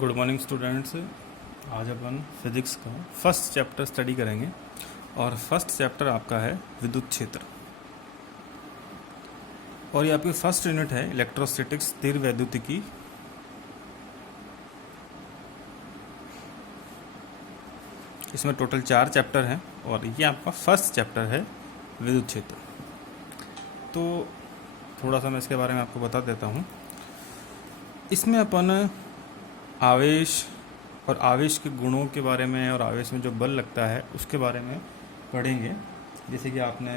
Good morning students. आज अपन physics का first chapter study करेंगे और फर्स्ट चैप्टर आपका है विद्युत क्षेत्र और ये आपकी फर्स्ट यूनिट है इलेक्ट्रोस्टैटिक्स स्थिर वैद्युतिकी। इसमें टोटल 4 चैप्टर हैं और ये आपका फर्स्ट चैप्टर है विद्युत क्षेत्र। तो थोड़ा सा मैं इसके बारे में आपको बता देता हूँ। इसमें अपन आवेश और आवेश के गुणों के बारे में और आवेश में जो बल लगता है उसके बारे में पढ़ेंगे। जैसे कि आपने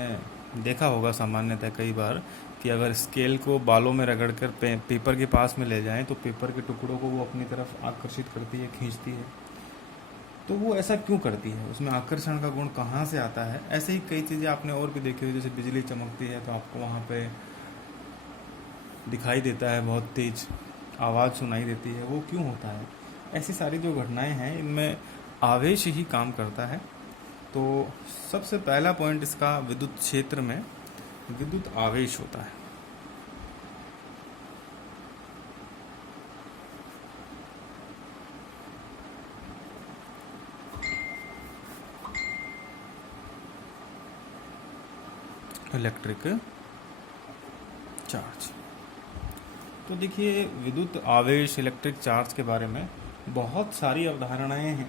देखा होगा सामान्यतः कई बार कि अगर स्केल को बालों में रगड़कर पेपर के पास में ले जाएं तो पेपर के टुकड़ों को वो अपनी तरफ आकर्षित करती है, खींचती है। तो वो ऐसा क्यों करती है, उसमें आकर्षण का गुण कहाँ से आता है। ऐसे ही कई चीज़ें आपने और भी देखी हुई, जैसे बिजली चमकती है तो आपको वहाँ पे दिखाई देता है, बहुत तेज आवाज़ सुनाई देती है, वो क्यों होता है। ऐसी सारी जो घटनाएं हैं इनमें आवेश ही काम करता है। तो सबसे पहला पॉइंट इसका विद्युत क्षेत्र में विद्युत आवेश होता है। Electric charge. तो देखिए, विद्युत आवेश इलेक्ट्रिक चार्ज के बारे में बहुत सारी अवधारणाएं हैं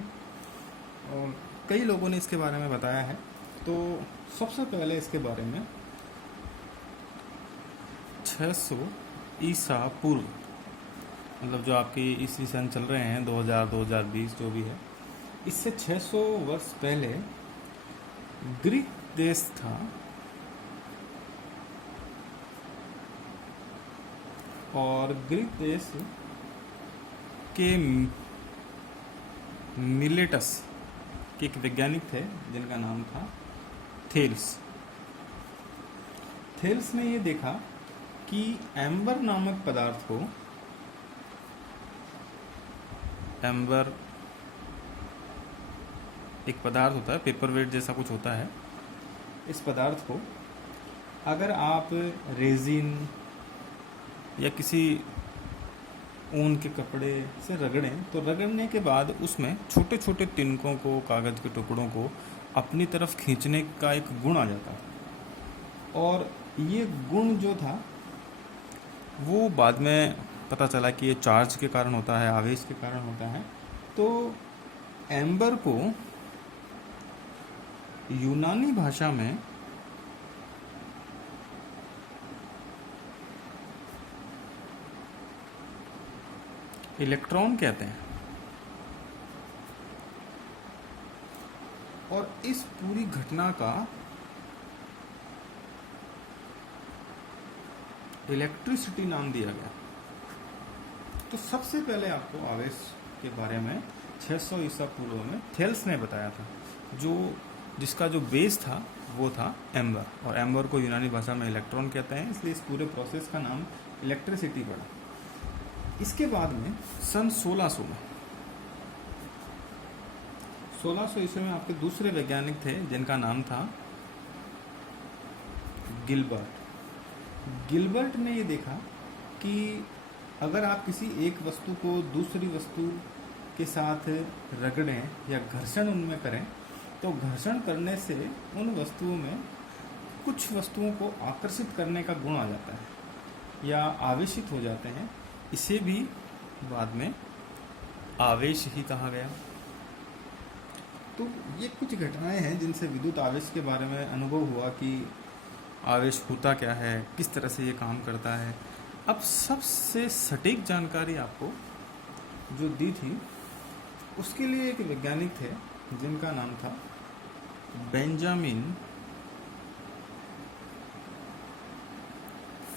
और कई लोगों ने इसके बारे में बताया है। तो सबसे पहले इसके बारे में 600 ईसा पूर्व, मतलब जो आपके ईस्वी सन चल रहे हैं 2000-2020 जो भी है, इससे 600 वर्ष पहले ग्रीक देश था और ग्रीक देश के मिलेटस के एक वैज्ञानिक थे जिनका नाम था थेल्स। थेल्स ने ये देखा कि एम्बर नामक पदार्थ को, एम्बर एक पदार्थ होता है, पेपरवेट जैसा कुछ होता है। इस पदार्थ को अगर आप रेजिन या किसी ऊन के कपड़े से रगड़ें तो रगड़ने के बाद उसमें छोटे छोटे तिनकों को, कागज़ के टुकड़ों को अपनी तरफ खींचने का एक गुण आ जाता है। और ये गुण जो था वो बाद में पता चला कि ये चार्ज के कारण होता है, आवेश के कारण होता है। तो एम्बर को यूनानी भाषा में इलेक्ट्रॉन कहते हैं। और इस पूरी घटना का इलेक्ट्रिसिटी नाम दिया गया। तो सबसे पहले आपको आवेश के बारे में 600 ईसा पूर्व में थेल्स ने बताया था, जिसका जो बेस था वो था एम्बर, और एम्बर को यूनानी भाषा में इलेक्ट्रॉन कहते हैं, इसलिए इस पूरे प्रोसेस का नाम इलेक्ट्रिसिटी पड़ा। इसके बाद में सन 1600 में 1600 ईस्वी में आपके दूसरे वैज्ञानिक थे जिनका नाम था गिलबर्ट। गिलबर्ट ने ये देखा कि अगर आप किसी एक वस्तु को दूसरी वस्तु के साथ रगड़ें या घर्षण उनमें करें तो घर्षण करने से उन वस्तुओं में कुछ वस्तुओं को आकर्षित करने का गुण आ जाता है या आवेशित हो जाते हैं। इसे भी बाद में आवेश ही कहा गया। तो ये कुछ घटनाएं हैं जिनसे विद्युत आवेश के बारे में अनुभव हुआ कि आवेश होता क्या है, किस तरह से ये काम करता है। अब सबसे सटीक जानकारी आपको जो दी थी उसके लिए एक वैज्ञानिक थे जिनका नाम था बेंजामिन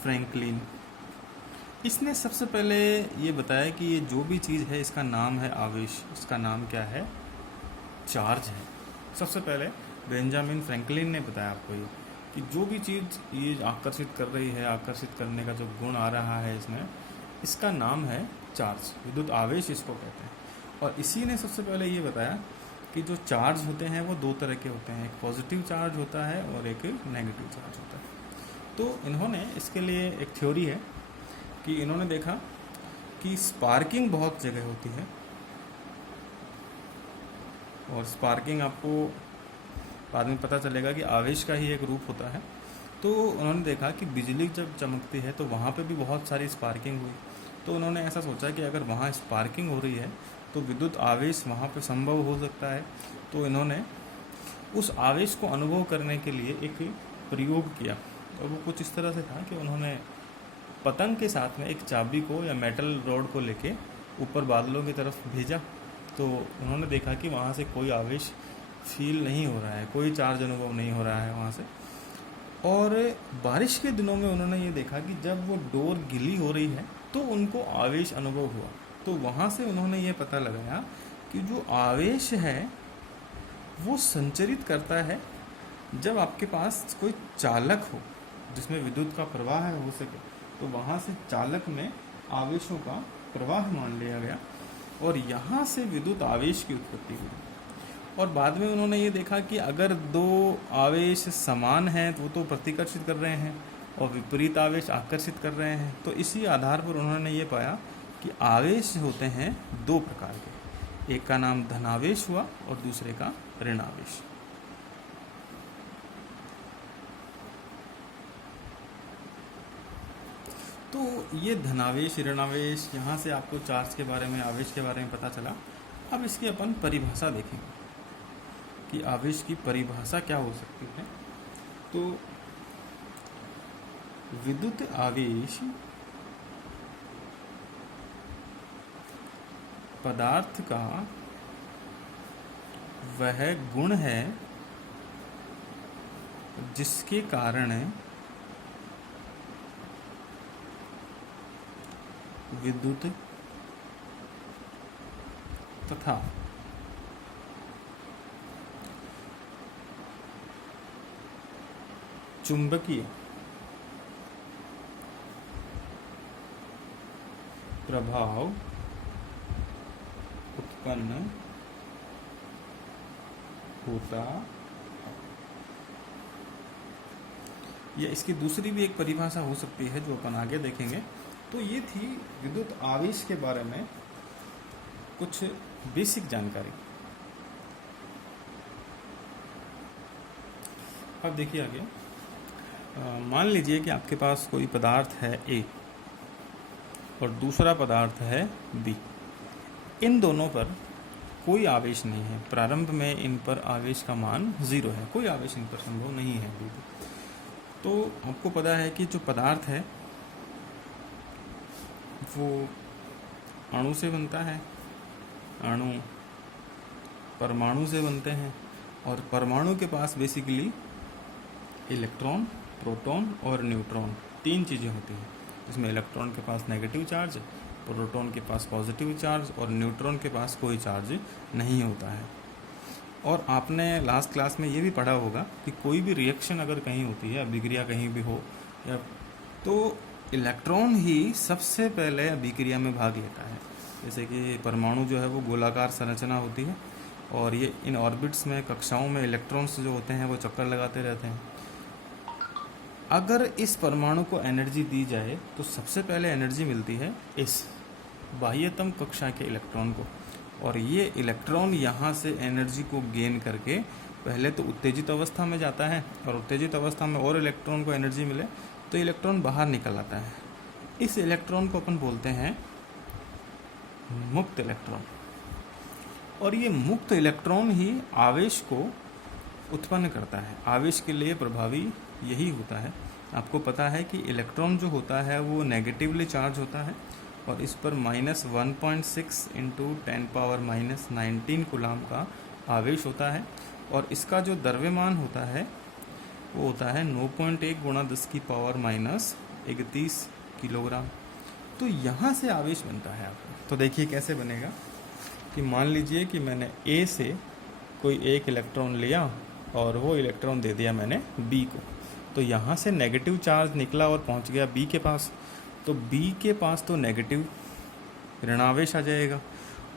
फ्रैंकलिन। इसने सबसे पहले ये बताया कि ये जो भी चीज़ है इसका नाम है आवेश, इसका नाम क्या है, चार्ज है। सबसे पहले बेंजामिन फ्रैंकलिन ने बताया आपको ये कि जो भी चीज़ ये आकर्षित कर रही है, आकर्षित करने का जो गुण आ रहा है इसमें, इसका नाम है चार्ज, विद्युत आवेश इसको कहते हैं। और इसी ने सबसे पहले ये बताया कि जो चार्ज होते हैं वो दो तरह के होते हैं, एक पॉजिटिव चार्ज होता है और एक नेगेटिव चार्ज होता है। तो इन्होंने इसके लिए एक थ्योरी है कि इन्होंने देखा कि स्पार्किंग बहुत जगह होती है और स्पार्किंग आपको बाद में पता चलेगा कि आवेश का ही एक रूप होता है। तो उन्होंने देखा कि बिजली जब चमकती है तो वहाँ पे भी बहुत सारी स्पार्किंग हुई। तो उन्होंने ऐसा सोचा कि अगर वहाँ स्पार्किंग हो रही है तो विद्युत आवेश वहाँ पे संभव हो सकता है। तो इन्होंने उस आवेश को अनुभव करने के लिए एक प्रयोग किया, और वो कुछ इस तरह से था कि उन्होंने पतंग के साथ में एक चाबी को या मेटल रॉड को लेके ऊपर बादलों की तरफ भेजा। तो उन्होंने देखा कि वहाँ से कोई आवेश फील नहीं हो रहा है, कोई चार्ज अनुभव नहीं हो रहा है वहाँ से। और बारिश के दिनों में उन्होंने ये देखा कि जब वो डोर गीली हो रही है तो उनको आवेश अनुभव हुआ। तो वहाँ से उन्होंने ये पता लगाया कि जो आवेश है वो संचरित करता है जब आपके पास कोई चालक हो जिसमें विद्युत का प्रवाह हो सके। तो वहाँ से चालक में आवेशों का प्रवाह मान लिया गया और यहाँ से विद्युत आवेश की उत्पत्ति हुई। और बाद में उन्होंने ये देखा कि अगर दो आवेश समान हैं तो वो तो प्रतिकर्षित कर रहे हैं और विपरीत आवेश आकर्षित कर रहे हैं। तो इसी आधार पर उन्होंने ये पाया कि आवेश होते हैं दो प्रकार के, एक का नाम धनावेश हुआ और दूसरे का ऋणावेश। तो ये धनावेश ऋणावेश, यहाँ से आपको चार्ज के बारे में, आवेश के बारे में पता चला। अब इसकी अपन परिभाषा देखेंगे कि आवेश की परिभाषा क्या हो सकती है। तो विद्युत आवेश पदार्थ का वह गुण है जिसके कारण विद्युत तथा चुंबकीय प्रभाव उत्पन्न होता। या इसकी दूसरी भी एक परिभाषा हो सकती है जो अपन आगे देखेंगे। तो ये थी विद्युत आवेश के बारे में कुछ बेसिक जानकारी। अब देखिए आगे, मान लीजिए कि आपके पास कोई पदार्थ है A और दूसरा पदार्थ है B। इन दोनों पर कोई आवेश नहीं है, प्रारंभ में इन पर आवेश का मान 0 है, कोई आवेश इन पर संभव नहीं है अभी भी। तो आपको पता है कि जो पदार्थ है वो अणु से बनता है, अणु परमाणु से बनते हैं, और परमाणु के पास बेसिकली इलेक्ट्रॉन, प्रोटॉन और न्यूट्रॉन तीन चीज़ें होती हैं, जिसमें इलेक्ट्रॉन के पास नेगेटिव चार्ज, प्रोटॉन के पास पॉजिटिव चार्ज और न्यूट्रॉन के पास कोई चार्ज नहीं होता है। और आपने लास्ट क्लास में ये भी पढ़ा होगा कि कोई भी रिएक्शन अगर कहीं होती है, अभिक्रिया कहीं भी हो, या तो इलेक्ट्रॉन ही सबसे पहले अभिक्रिया में भाग लेता है। जैसे कि परमाणु जो है वो गोलाकार संरचना होती है और ये इन ऑर्बिट्स में, कक्षाओं में इलेक्ट्रॉन्स जो होते हैं वो चक्कर लगाते रहते हैं। अगर इस परमाणु को एनर्जी दी जाए तो सबसे पहले एनर्जी मिलती है इस बाह्यतम कक्षा के इलेक्ट्रॉन को, और ये इलेक्ट्रॉन यहाँ से एनर्जी को गेन करके पहले तो उत्तेजित अवस्था में जाता है, और उत्तेजित अवस्था में और इलेक्ट्रॉन को एनर्जी मिले तो इलेक्ट्रॉन बाहर निकल आता है। इस इलेक्ट्रॉन को अपन बोलते हैं मुक्त इलेक्ट्रॉन, और ये मुक्त इलेक्ट्रॉन ही आवेश को उत्पन्न करता है। आवेश के लिए प्रभावी यही होता है। आपको पता है कि इलेक्ट्रॉन जो होता है वो नेगेटिवली चार्ज होता है और इस पर -1.6 इंटू 10⁻⁻19 कूलाम का आवेश होता है, और इसका जो द्रव्यमान होता है वो होता है 9.1 गुणा 10⁻31 किलोग्राम। तो यहाँ से आवेश बनता है आपका। तो देखिए कैसे बनेगा कि मान लीजिए कि मैंने A से कोई एक इलेक्ट्रॉन लिया और वो इलेक्ट्रॉन दे दिया मैंने B को, तो यहाँ से नेगेटिव चार्ज निकला और पहुँच गया B के पास। तो B के पास तो नेगेटिव ऋणावेश आ जाएगा,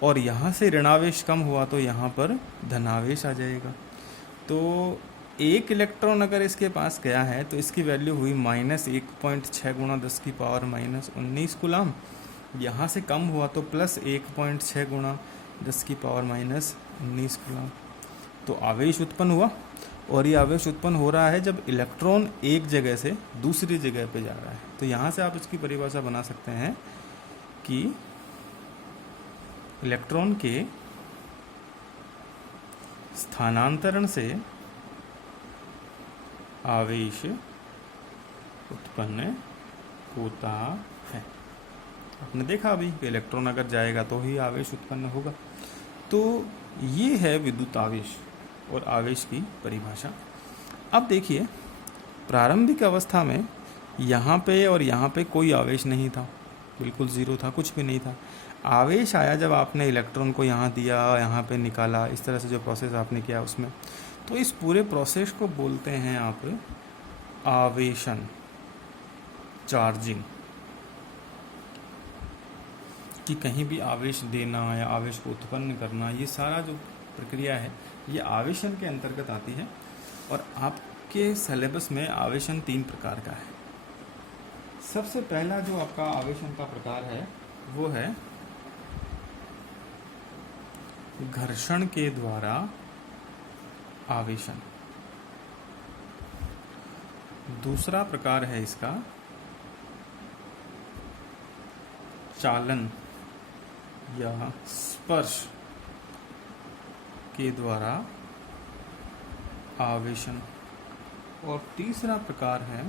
और यहाँ से ऋणावेश कम हुआ तो यहाँ पर धनावेश आ जाएगा। तो एक इलेक्ट्रॉन अगर इसके पास गया है तो इसकी वैल्यू हुई -1.6 गुणा 10⁻⁻19 कूलाम। यहाँ से कम हुआ तो +1.6 गुणा 10⁻⁻19 कूलम। तो आवेश उत्पन्न हुआ, और ये आवेश उत्पन्न हो रहा है जब इलेक्ट्रॉन एक जगह से दूसरी जगह पे जा रहा है। तो यहाँ से आप इसकी परिभाषा बना सकते हैं कि इलेक्ट्रॉन के स्थानांतरण से आवेश उत्पन्न होता है। आपने देखा अभी कि इलेक्ट्रॉन अगर जाएगा तो ही आवेश उत्पन्न होगा। तो ये है विद्युत आवेश और आवेश की परिभाषा। अब देखिए, प्रारंभिक अवस्था में यहाँ पे और यहाँ पे कोई आवेश नहीं था, बिल्कुल ज़ीरो था, कुछ भी नहीं था। आवेश आया जब आपने इलेक्ट्रॉन को यहाँ दिया, यहाँ पे निकाला, इस तरह से जो प्रोसेस आपने किया उसमें, तो इस पूरे प्रोसेस को बोलते हैं आप आवेशन, चार्जिंग। कि कहीं भी आवेश देना या आवेश को उत्पन्न करना, ये सारा जो प्रक्रिया है ये आवेशन के अंतर्गत आती है। और आपके सिलेबस में आवेशन 3 प्रकार का है। सबसे पहला जो आपका आवेशन का प्रकार है वो है घर्षण के द्वारा आवेशन। दूसरा प्रकार है इसका चालन या स्पर्श के द्वारा आवेशन। और तीसरा प्रकार है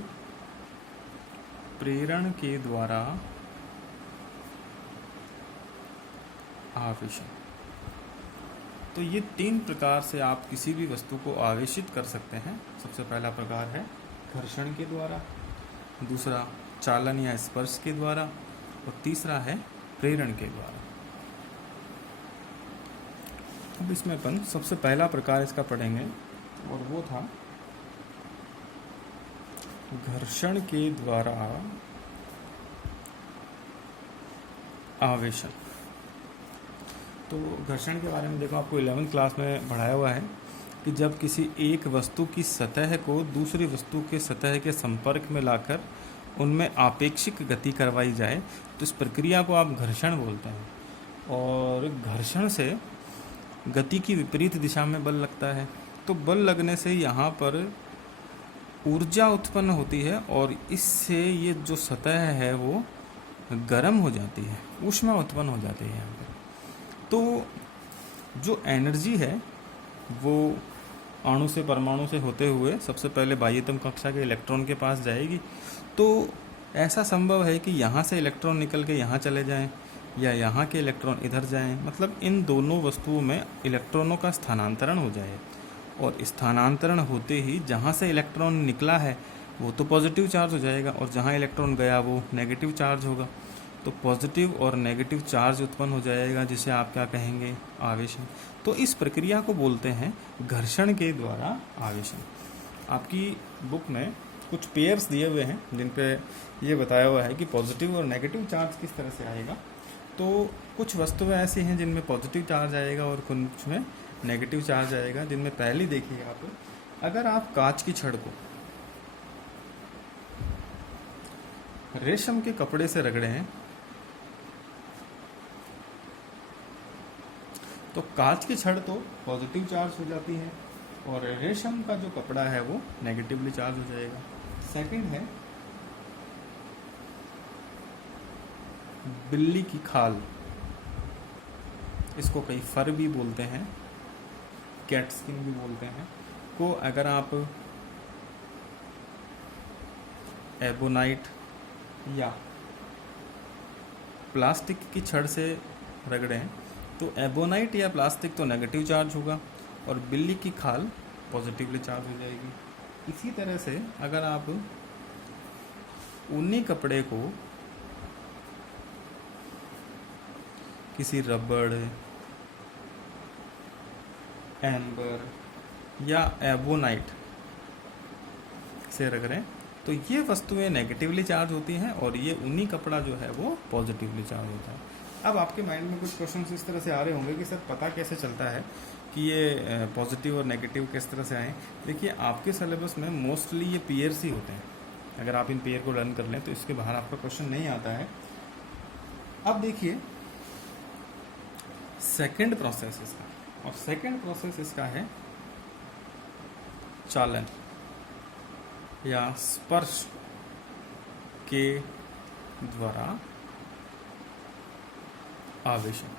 प्रेरण के द्वारा आवेशन। तो ये 3 प्रकार से आप किसी भी वस्तु को आवेशित कर सकते हैं। सबसे पहला प्रकार है घर्षण के द्वारा, दूसरा चालन या स्पर्श के द्वारा, और तीसरा है प्रेरण के द्वारा। अब इसमें अपन सबसे पहला प्रकार इसका पढ़ेंगे, और वो था घर्षण के द्वारा आवेशन। तो घर्षण के बारे में देखो, आपको 11वीं क्लास में पढ़ाया हुआ है कि जब किसी एक वस्तु की सतह को दूसरी वस्तु के सतह के संपर्क में लाकर उनमें आपेक्षिक गति करवाई जाए तो इस प्रक्रिया को आप घर्षण बोलते हैं। और घर्षण से गति की विपरीत दिशा में बल लगता है। तो बल लगने से यहाँ पर ऊर्जा उत्पन्न होती है, और इससे ये जो सतह है वो गर्म हो जाती है, ऊष्मा उत्पन्न हो जाती है यहाँ पर। तो जो एनर्जी है वो अणु से परमाणु से होते हुए सबसे पहले बाह्यतम कक्षा के इलेक्ट्रॉन के पास जाएगी। तो ऐसा संभव है कि यहाँ से इलेक्ट्रॉन निकल के यहाँ चले जाएं, या यहाँ के इलेक्ट्रॉन इधर जाएं। मतलब इन दोनों वस्तुओं में इलेक्ट्रॉनों का स्थानांतरण हो जाए, और स्थानांतरण होते ही जहाँ से इलेक्ट्रॉन निकला है वो तो पॉजिटिव चार्ज हो जाएगा, और जहाँ इलेक्ट्रॉन गया वो नेगेटिव चार्ज होगा। तो पॉजिटिव और नेगेटिव चार्ज उत्पन्न हो जाएगा, जिसे आप क्या कहेंगे, आवेशन। तो इस प्रक्रिया को बोलते हैं घर्षण के द्वारा आवेशन। आपकी बुक में कुछ पेयर्स दिए हुए हैं जिन पे ये बताया हुआ है कि पॉजिटिव और नेगेटिव चार्ज किस तरह से आएगा। तो कुछ वस्तुएं ऐसी हैं जिनमें पॉजिटिव चार्ज आएगा और कुछ में नेगेटिव चार्ज आएगा। जिनमें पहली देखिए आप, अगर आप कांच की छड़ को रेशम के कपड़े से रगड़े हैं तो कांच की छड़ तो पॉजिटिव चार्ज हो जाती है, और रेशम का जो कपड़ा है वो नेगेटिवली चार्ज हो जाएगा। सेकंड है बिल्ली की खाल, इसको कई फर भी बोलते हैं, कैट स्किन भी बोलते हैं, को अगर आप एबोनाइट या प्लास्टिक की छड़ से रगड़ें तो एबोनाइट या प्लास्टिक तो नेगेटिव चार्ज होगा, और बिल्ली की खाल पॉजिटिवली चार्ज हो जाएगी। इसी तरह से अगर आप ऊनी कपड़े को किसी रबड़, एम्बर या एबोनाइट से रगड़ें तो ये वस्तुएं नेगेटिवली चार्ज होती हैं, और ये ऊनी कपड़ा जो है वो पॉजिटिवली चार्ज होता है। अब आपके माइंड में कुछ क्वेश्चन इस तरह से आ रहे होंगे कि सर पता कैसे चलता है कि ये पॉजिटिव और नेगेटिव किस तरह से आए। देखिए, आपके सिलेबस में मोस्टली ये पेयर्स ही होते हैं। अगर आप इन पेयर को लर्न कर लें तो इसके बाहर आपका क्वेश्चन नहीं आता है। अब देखिए, सेकंड प्रोसेस इसका, और सेकंड प्रोसेस इसका है चालन या स्पर्श के द्वारा आवेशन।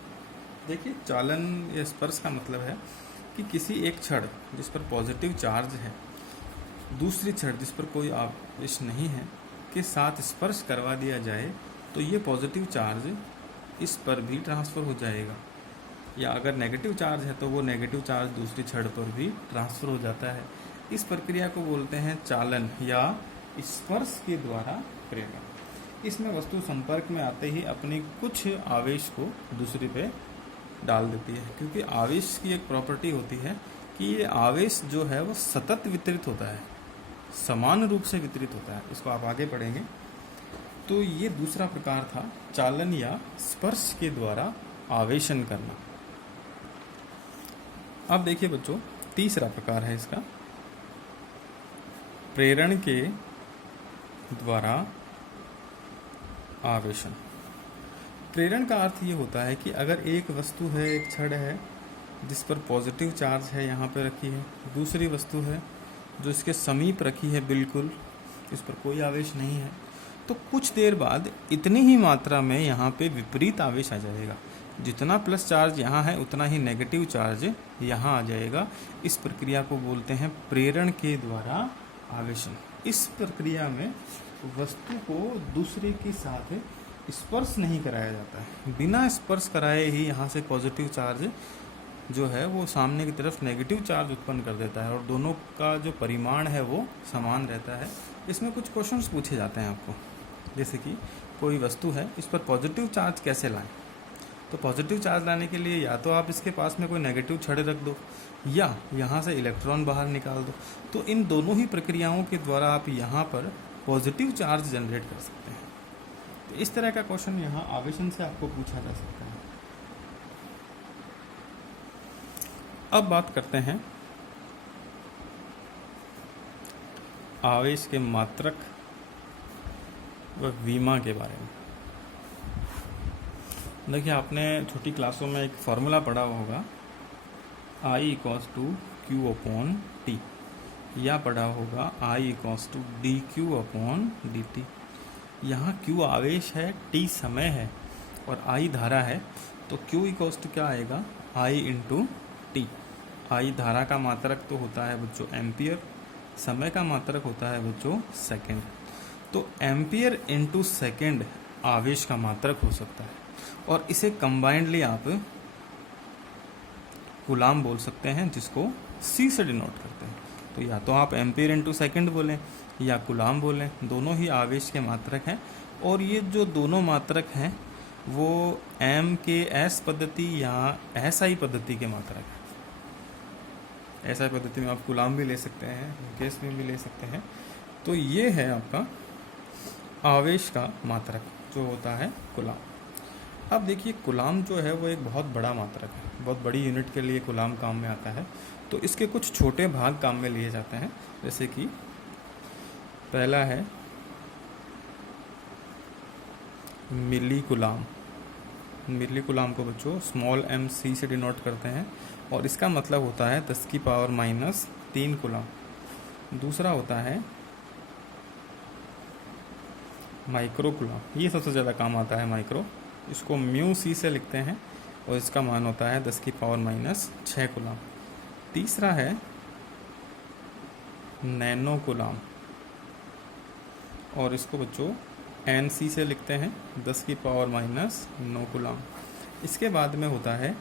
देखिए, चालन या स्पर्श का मतलब है कि किसी एक छड़ जिस पर पॉजिटिव चार्ज है दूसरी छड़ जिस पर कोई आवेश नहीं है के साथ स्पर्श करवा दिया जाए तो ये पॉजिटिव चार्ज इस पर भी ट्रांसफ़र हो जाएगा, या अगर नेगेटिव चार्ज है तो वो नेगेटिव चार्ज दूसरी छड़ पर भी ट्रांसफ़र हो जाता है। इस प्रक्रिया को बोलते हैं चालन या स्पर्श के द्वारा प्रेरण। इसमें वस्तु संपर्क में आते ही अपनी कुछ आवेश को दूसरी पे डाल देती है, क्योंकि आवेश की एक प्रॉपर्टी होती है कि ये आवेश जो है वो सतत वितरित होता है, समान रूप से वितरित होता है। इसको आप आगे पढ़ेंगे। तो ये दूसरा प्रकार था चालन या स्पर्श के द्वारा आवेशन करना। अब देखिए बच्चों, तीसरा प्रकार है इसका प्रेरण के द्वारा आवेशन। प्रेरण का अर्थ ये होता है कि अगर एक वस्तु है, एक छड़ है जिस पर पॉजिटिव चार्ज है, यहाँ पे रखी है, दूसरी वस्तु है जो इसके समीप रखी है, बिल्कुल इस पर कोई आवेश नहीं है, तो कुछ देर बाद इतनी ही मात्रा में यहाँ पे विपरीत आवेश आ जाएगा। जितना प्लस चार्ज यहाँ है उतना ही नेगेटिव चार्ज यहाँ आ जाएगा। इस प्रक्रिया को बोलते हैं प्रेरण के द्वारा आवेशन। इस प्रक्रिया में वस्तु को दूसरे के साथ स्पर्श नहीं कराया जाता है, बिना स्पर्श कराए ही यहाँ से पॉजिटिव चार्ज जो है वो सामने की तरफ नेगेटिव चार्ज उत्पन्न कर देता है, और दोनों का जो परिमाण है वो समान रहता है। इसमें कुछ क्वेश्चंस पूछे जाते हैं आपको, जैसे कि कोई वस्तु है, इस पर पॉजिटिव चार्ज कैसे लाएं। तो पॉजिटिव चार्ज लाने के लिए या तो आप इसके पास में कोई नेगेटिव छड़ रख दो या यहाँ से इलेक्ट्रॉन बाहर निकाल दो। तो इन दोनों ही प्रक्रियाओं के द्वारा आप यहाँ पर पॉजिटिव चार्ज जनरेट कर सकते हैं। तो इस तरह का क्वेश्चन यहाँ आवेशन से आपको पूछा जा सकता है। अब बात करते हैं आवेश के मात्रक व विमा के बारे में। देखिए, आपने छोटी क्लासों में एक फॉर्मूला पढ़ा होगा, I = Q/T, या पढ़ा होगा I = dQ/dt। यहाँ Q आवेश है, T समय है और I धारा है, तो Q = क्या आएगा, I × T। I धारा का मात्रक तो होता है बच्चों एम्पियर, समय का मात्रक होता है बच्चों सेकंड। तो एम्पियर × सेकंड आवेश का मात्रक हो सकता है, और इसे कंबाइंडली आप कूलाम बोल सकते हैं, जिसको C से डिनोट करते हैं। तो या तो आप एम्पियर × सेकंड बोलें या कूलाम बोलें, दोनों ही आवेश के मात्रक हैं। और ये जो दोनों मात्रक हैं वो MKS पद्धति या SI पद्धति के मात्रक हैं। SI पद्धति में आप कूलाम भी ले सकते हैं, केस में भी ले सकते हैं। तो ये है आपका आवेश का मात्रक जो होता है कूलाम। अब देखिए, कूलाम जो है वो एक बहुत बड़ा मात्रक है, बहुत बड़ी यूनिट के लिए कूलाम काम में आता है। तो इसके कुछ छोटे भाग काम में लिए जाते हैं, जैसे कि पहला है मिली कूलाम। मिली कूलाम को बच्चों m से डिनोट करते हैं, और इसका मतलब होता है 10⁻³ कूलाम। दूसरा होता है माइक्रो कूलाम, ये सबसे ज़्यादा काम आता है माइक्रो, इसको μc से लिखते हैं और इसका मान होता है 10⁻6 कूलाम। तीसरा है नैनो कूलाम, और इसको बच्चों Nc से लिखते हैं 10⁻9 कूलाम। इसके बाद में होता है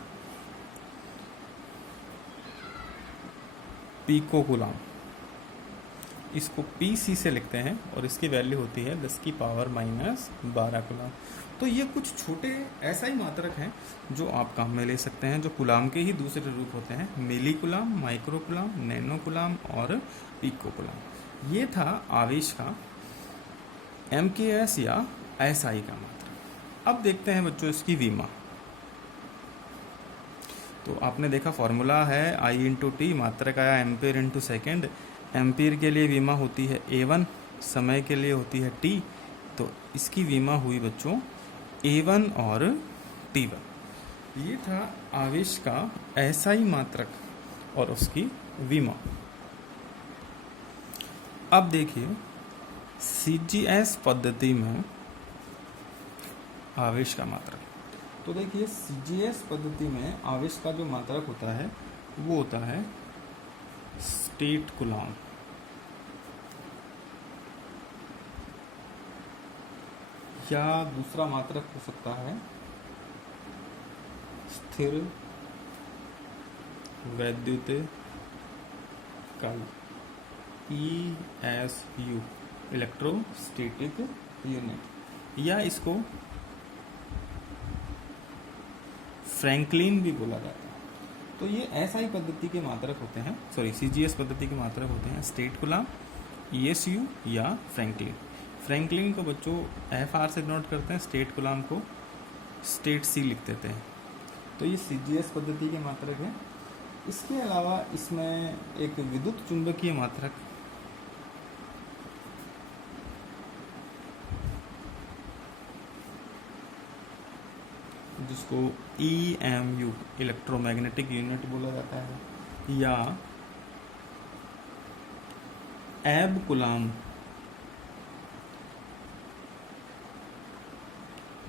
पीको कूलाम, इसको Pc से लिखते हैं और इसकी वैल्यू होती है 10⁻12 कूलाम। तो ये कुछ छोटे ऐसा ही मात्रक हैं जो आप काम में ले सकते हैं, जो कूलाम के ही दूसरे रूप होते हैं, milli coulomb, micro coulomb, nano coulomb और पीको कूलाम। ये था आवेश का MKS या SI का मात्रक। अब देखते हैं बच्चों इसकी विमा। तो आपने देखा फॉर्मूला है I × T, मात्रक आया एम्पियर × सेकेंड। एम्पियर के लिए विमा होती है A1, समय के लिए होती है T। तो इसकी विमा हुई बच्चों A1 और T1। ये था आवेश का एसआई मात्रक और उसकी विमा। अब देखिए सीजीएस पद्धति में आवेश का मात्रक। तो देखिए सीजीएस पद्धति में आवेश का जो मात्रक होता है वो होता है स्टेट कूलॉम। या दूसरा मात्रक हो सकता है स्थिर वैद्युत कल, ESU, इलेक्ट्रोस्टैटिक यूनिट, या इसको फ्रैंकलिन भी बोला जाता है। तो ये एसआई पद्धति के मात्रक होते हैं, सॉरी सीजीएस पद्धति के मात्रक होते हैं स्टेट कूलॉम, ESU या फ्रैंकलिन। फ्रैंकलिन को बच्चों FR से नोट करते हैं, स्टेट कूलॉम को स्टेट C लिख देते हैं। तो ये सीजीएस पद्धति के मात्रक है। इसके अलावा इसमें एक विद्युत चुंबकीय मात्रक जिसको EMU, इलेक्ट्रोमैग्नेटिक यूनिट बोला जाता है, या एब कूलॉम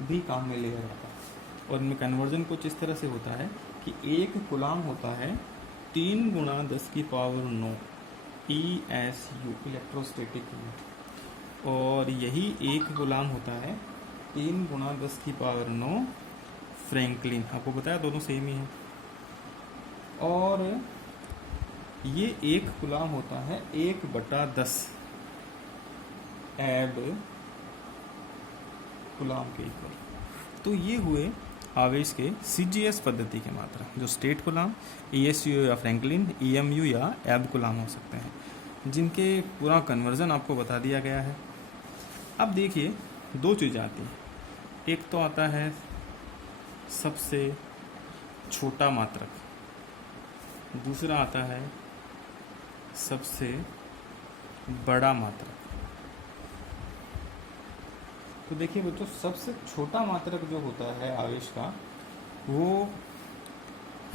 भी काम में लिया जाता है। और इनमें कन्वर्जन कुछ इस तरह से होता है कि एक कूलॉम होता है 3 × 10⁹ ESU, इलेक्ट्रोस्टैटिक यूनिट, और यही एक कूलॉम होता है 3 × 10⁹ फ्रैंकलिन। आपको बताया दोनों सेम ही है। और ये एक कूलॉम होता है 1/10 एब कूलॉम के इक्वल। तो ये हुए आवेश के सीजीएस पद्धति के मात्रक, जो स्टेट कूलॉम, ESU या फ्रैंकलिन, EMU या एब कूलॉम हो सकते हैं, जिनके पूरा कन्वर्जन आपको बता दिया गया है। अब देखिए 2 चीज़ें आती हैं। एक तो आता है सबसे छोटा मात्रक, दूसरा आता है सबसे बड़ा मात्रक। तो देखिए बच्चों, सबसे छोटा मात्रक जो होता है आवेश का वो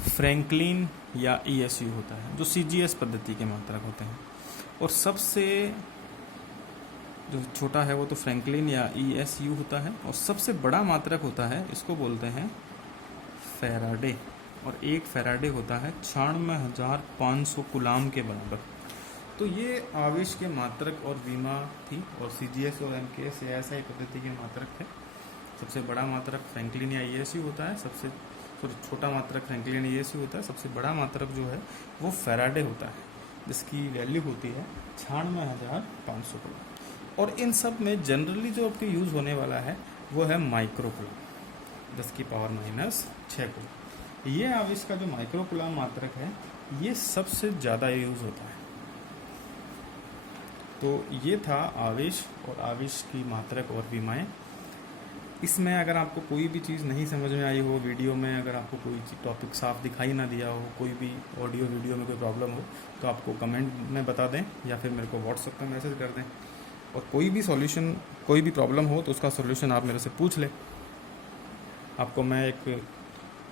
फ्रैंकलिन या ESU होता है, जो सीजीएस पद्धति के मात्रक होते हैं। और सबसे जो छोटा है वो तो फ्रैंकलिन या ESU होता है। और सबसे बड़ा मात्रक होता है, इसको बोलते हैं फैराडे। और एक फैराडे होता है 96,500 कूलॉम के बराबर। तो ये आवेश के मात्रक और विमा थी, और सीजीएस और MKS एसआई पद्धति के मात्रक थे। सबसे बड़ा मात्रक फ्रैंकलिन या ESU होता है, सबसे छोटा मात्रक फ्रैंकलिन ESU होता है, सबसे बड़ा मात्रक जो है वो फैराडे होता है, जिसकी वैल्यू होती है 96,500 कूलॉम। और इन सब में जनरली जो आपके यूज़ होने वाला है वो है माइक्रो कूलॉम, 10⁻⁶ कूलॉम। ये आवेश का जो माइक्रो कूलॉम मात्रक है ये सबसे ज़्यादा यूज़ होता है। तो ये था आवेश और आवेश की मात्रक और विमाएँ। इसमें अगर आपको कोई भी चीज़ नहीं समझ में आई हो वीडियो में, अगर आपको कोई टॉपिक साफ दिखाई ना दिया हो, कोई भी ऑडियो वीडियो में कोई प्रॉब्लम हो, तो आपको कमेंट में बता दें या फिर मेरे को व्हाट्सएप पर मैसेज कर दें। और कोई भी सॉल्यूशन, कोई भी प्रॉब्लम हो तो उसका सॉल्यूशन आप मेरे से पूछ लें। आपको मैं एक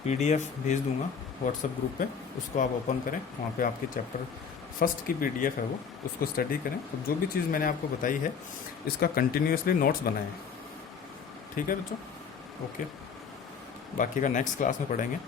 PDF भेज दूँगा व्हाट्सएप ग्रुप पे, उसको आप ओपन करें। वहाँ पे आपके चैप्टर फर्स्ट की PDF है वो, उसको स्टडी करें। और जो भी चीज़ मैंने आपको बताई है इसका कंटिन्यूसली नोट्स बनाएं। ठीक है बच्चों, ओके। बाकी का नेक्स्ट क्लास में पढ़ेंगे।